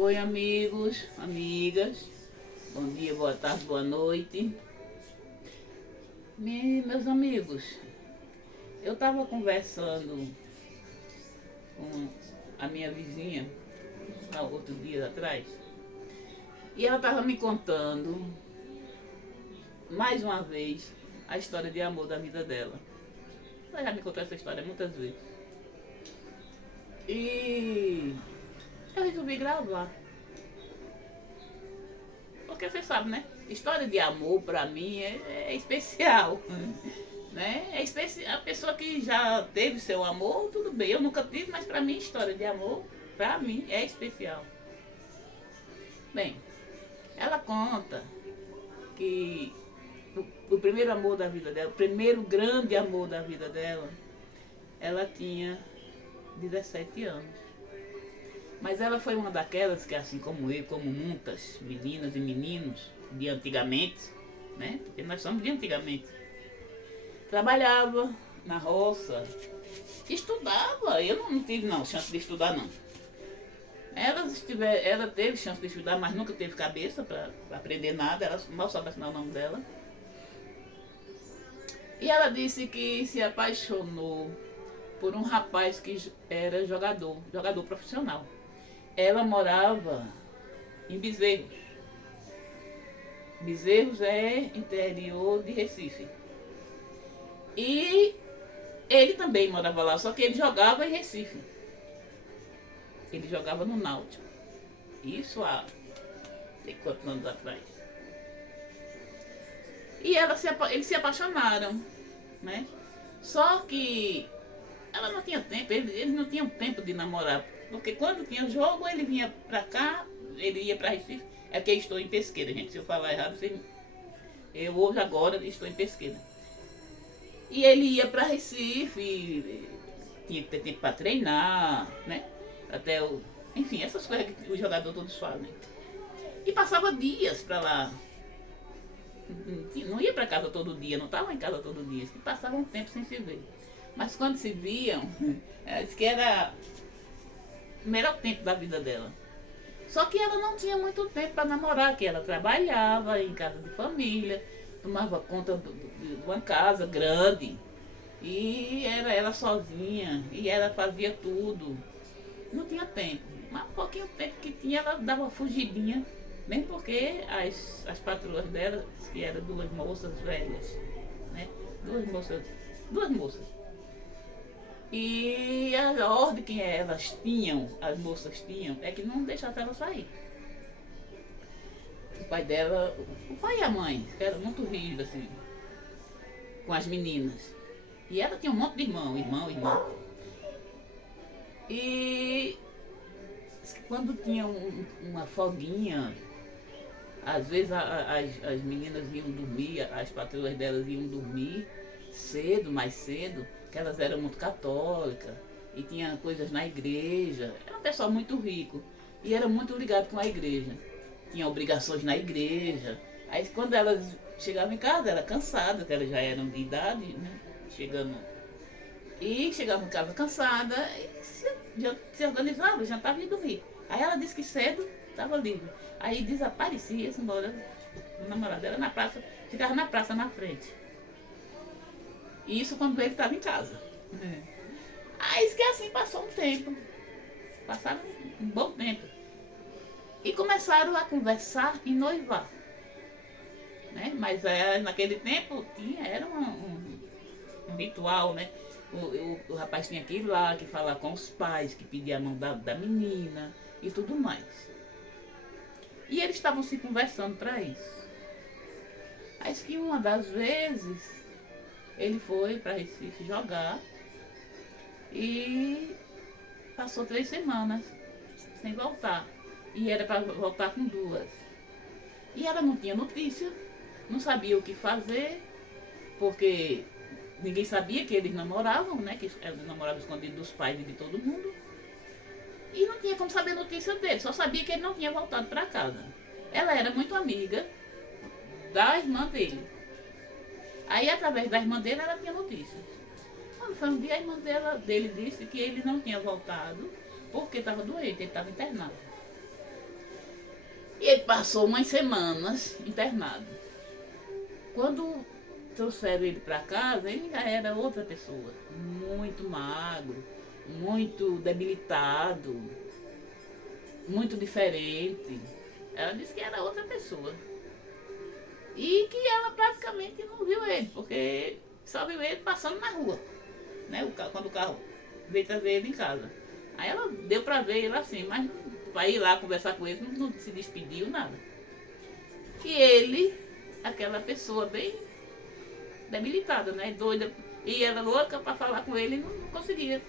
Oi, amigos, amigas. Bom dia, boa tarde, boa noite. Meus amigos, eu estava conversando com a minha vizinha há outro dia atrás e ela estava me contando mais uma vez a história de amor da vida dela. Ela já me contou essa história muitas vezes. E eu resolvi gravar. Porque você sabe, né? História de amor pra mim é especial. Né? É especial. A pessoa que já teve seu amor, tudo bem. Eu nunca tive, mas pra mim história de amor, pra mim, é especial. Bem, ela conta que o primeiro amor da vida dela, o primeiro grande amor da vida dela, ela tinha 17 anos. Mas ela foi uma daquelas que, assim como eu, como muitas meninas e meninos de antigamente, né? Porque nós somos de antigamente, trabalhava na roça, estudava. Eu não tive chance de estudar não. Ela teve chance de estudar, mas nunca teve cabeça para aprender nada. Ela mal sabe assinar o nome dela. E ela disse que se apaixonou por um rapaz que era jogador profissional. Ela morava em Bezerros. Bezerros é interior de Recife. E ele também morava lá, só que ele jogava em Recife. Ele jogava no Náutico. Isso há sei quantos anos atrás. E eles se apaixonaram, né? Só que ela não tinha tempo, eles não tinham tempo de namorar. Porque quando tinha jogo, ele vinha pra cá, ele ia pra Recife. É que eu estou em Pesqueira, gente. Se eu falar errado, eu hoje agora estou em Pesqueira. E ele ia pra Recife, tinha que ter tempo pra treinar, né? Enfim, essas coisas que os jogadores todos fazem. E passava dias pra lá. Não ia pra casa todo dia, não estava em casa todo dia. E passavam um tempo sem se ver. Mas quando se viam, ela disse que era o melhor tempo da vida dela. Só que ela não tinha muito tempo para namorar, que ela trabalhava em casa de família, tomava conta de uma casa grande, e era ela sozinha, e ela fazia tudo. Não tinha tempo, mas um pouquinho tempo que tinha, ela dava uma fugidinha, mesmo porque as patroas dela, que eram duas moças velhas, né? Duas moças. E a ordem que as moças tinham, é que não deixavam ela sair. O pai e a mãe, que eram muito rígidos, assim, com as meninas. E ela tinha um monte de irmão. E quando tinha uma folguinha, às vezes as meninas iam dormir, as patroas delas iam dormir mais cedo, que elas eram muito católicas e tinha coisas na igreja. Era um pessoal muito rico e era muito ligado com a igreja. Tinha obrigações na igreja. Aí quando elas chegavam em casa, era cansada, que elas já eram de idade, né? Chegavam em casa cansada e se organizava, já estava indo dormir. Aí ela disse que cedo estava livre. Aí desaparecia, embora o namorado dela na praça, ficava na praça na frente. Isso quando ele estava em casa. Aí que assim passou um tempo. Passaram um bom tempo. E começaram a conversar e noivar. Né? Mas naquele tempo era um ritual, né? O rapaz tinha que ir lá, que falar com os pais, que pedir a mão da menina e tudo mais. E eles estavam se conversando para isso. Aí que uma das vezes ele foi para Recife jogar e passou 3 semanas sem voltar. E era para voltar com 2. E ela não tinha notícia, não sabia o que fazer, porque ninguém sabia que eles namoravam, né? Que eles namoravam escondido dos pais e de todo mundo. E não tinha como saber a notícia dele, só sabia que ele não tinha voltado para casa. Ela era muito amiga da irmã dele. Aí, através da irmã dele, ela tinha notícias. Quando foi um dia, a irmã dele disse que ele não tinha voltado porque estava doente, ele estava internado. E ele passou umas semanas internado. Quando trouxeram ele para casa, ele já era outra pessoa, muito magro, muito debilitado, muito diferente. Ela disse que era outra pessoa. E que ela praticamente não viu ele, porque só viu ele passando na rua, né? Quando o carro veio trazer ele em casa. Aí ela deu para ver ele assim, mas para ir lá conversar com ele, não se despediu, nada. E ele, aquela pessoa bem debilitada, né? Doida, e ela louca para falar com ele, não conseguia.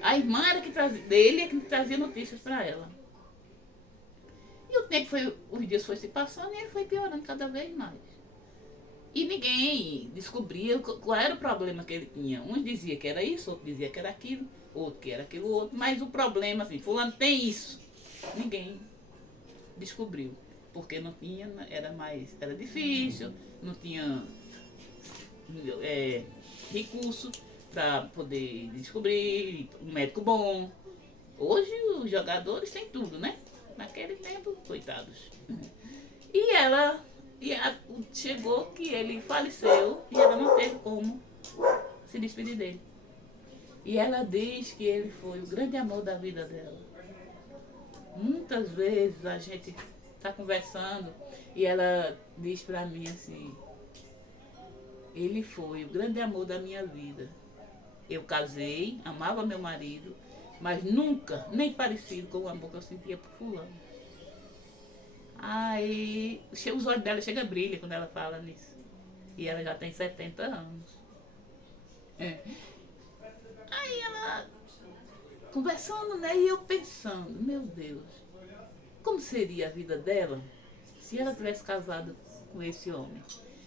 A irmã era dele que trazia notícias para ela. E o tempo os dias foi se passando e ele foi piorando cada vez mais. E ninguém descobria qual era o problema que ele tinha. Uns diziam que era isso, outros diziam que era aquilo, outro que era aquilo outro. Mas o problema, assim, fulano tem isso. Ninguém descobriu. Porque não tinha, era difícil, não tinha recurso para poder descobrir, um médico bom. Hoje os jogadores têm tudo, né? Naquele tempo, coitados. Chegou que ele faleceu e ela não teve como se despedir dele. E ela diz que ele foi o grande amor da vida dela. Muitas vezes a gente está conversando e ela diz para mim assim: ele foi o grande amor da minha vida. Eu casei, amava meu marido, mas nunca, nem parecido com o amor que eu sentia por fulano. Aí os olhos dela chegam a brilhar quando ela fala nisso. E ela já tem 70 anos. Aí ela conversando, né? E eu pensando, meu Deus, como seria a vida dela se ela tivesse casado com esse homem?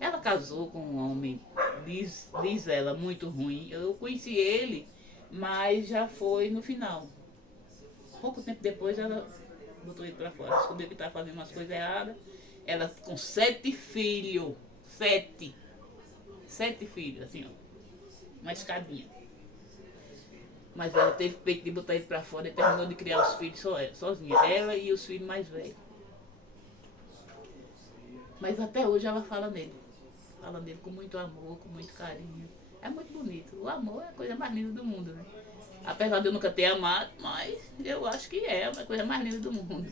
Ela casou com um homem, diz ela, muito ruim. Eu conheci ele, mas já foi no final. Pouco tempo depois ela botou ele pra fora. Descobriu que estava fazendo umas coisas erradas. Ela com 7 filhos. 7 filhos, assim, ó. Uma escadinha. Mas ela teve peito de botar ele pra fora e terminou de criar os filhos sozinha. Ela e os filhos mais velhos. Mas até hoje ela fala nele. Fala nele com muito amor, com muito carinho. É muito bonito. O amor é a coisa mais linda do mundo, né? Apesar de eu nunca ter amado, mas eu acho que é a coisa mais linda do mundo.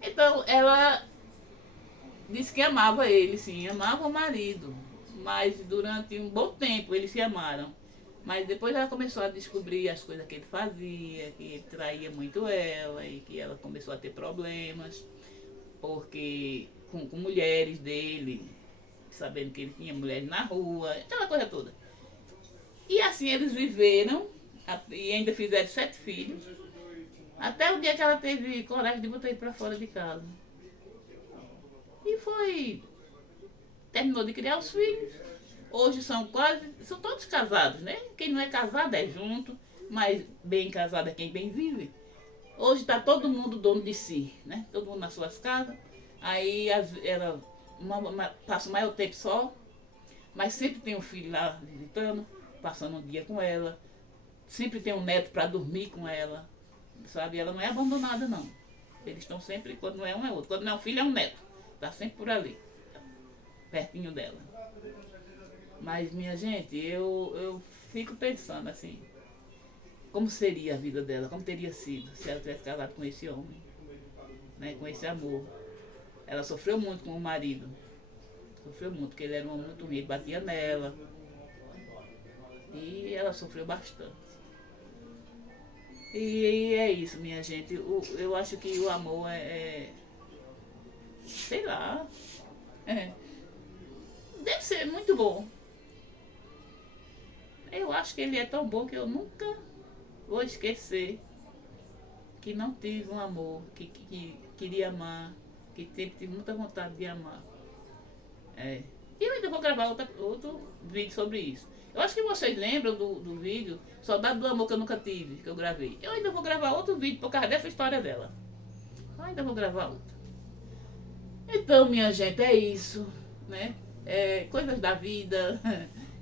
Então, ela disse que amava ele, sim, amava o marido. Mas durante um bom tempo eles se amaram. Mas depois ela começou a descobrir as coisas que ele fazia, que ele traía muito ela e que ela começou a ter problemas, porque com mulheres dele, sabendo que ele tinha mulheres na rua, aquela coisa toda. E assim eles viveram e ainda fizeram 7 filhos, até o dia que ela teve coragem de botar ele para fora de casa. E terminou de criar os filhos. Hoje são todos casados, né? Quem não é casado é junto, mas bem casado é quem bem vive. Hoje está todo mundo dono de si, né? Todo mundo nas suas casas. Aí ela passa o maior tempo só, mas sempre tem um filho lá visitando, passando um dia com ela. Sempre tem um neto para dormir com ela, sabe? Ela não é abandonada, não. Eles estão sempre, quando não é um é outro. Quando não é um filho, é um neto. Está sempre por ali, pertinho dela. Mas, minha gente, eu fico pensando assim, como seria a vida dela, como teria sido se ela tivesse casado com esse homem, né, com esse amor. Ela sofreu muito com o marido, sofreu muito, porque ele era um homem muito ruim, ele batia nela. E ela sofreu bastante. E é isso, minha gente. Eu acho que o amor sei lá, deve ser muito bom. Eu acho que ele é tão bom que eu nunca vou esquecer que não tive um amor, que queria amar, que sempre tive muita vontade de amar. E eu ainda vou gravar outro vídeo sobre isso. Eu acho que vocês lembram do vídeo Saudade do Amor que eu nunca tive, que eu gravei. Eu ainda vou gravar outro vídeo por causa dessa história dela. Eu ainda vou gravar outro. Então, minha gente, é isso, né? Coisas da vida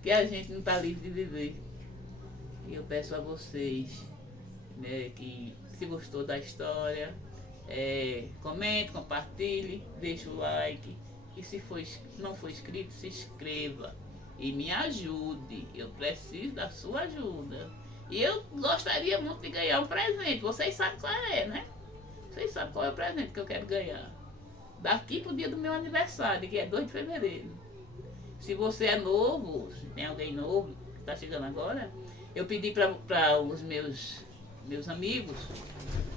que a gente não está livre de viver. E eu peço a vocês, né, que se gostou da história, Comente, compartilhe, deixe o like. E se não for inscrito, se inscreva. E me ajude. Eu preciso da sua ajuda. E eu gostaria muito de ganhar um presente. Vocês sabem qual é, né? Vocês sabem qual é o presente que eu quero ganhar. Daqui pro dia do meu aniversário, que é 2 de fevereiro. Se você é novo, se tem alguém novo que está chegando agora, eu pedi para os meus amigos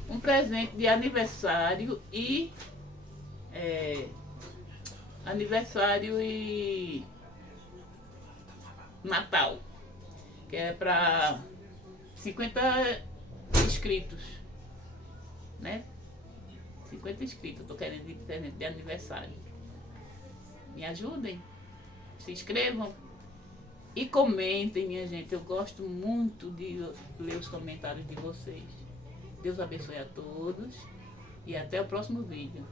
um presente de aniversário e Natal, que é para 50 inscritos, né? 50 inscritos, eu tô querendo de presente de aniversário. Me ajudem, se inscrevam e comentem, minha gente. Eu gosto muito de ler os comentários de vocês. Deus abençoe a todos e até o próximo vídeo.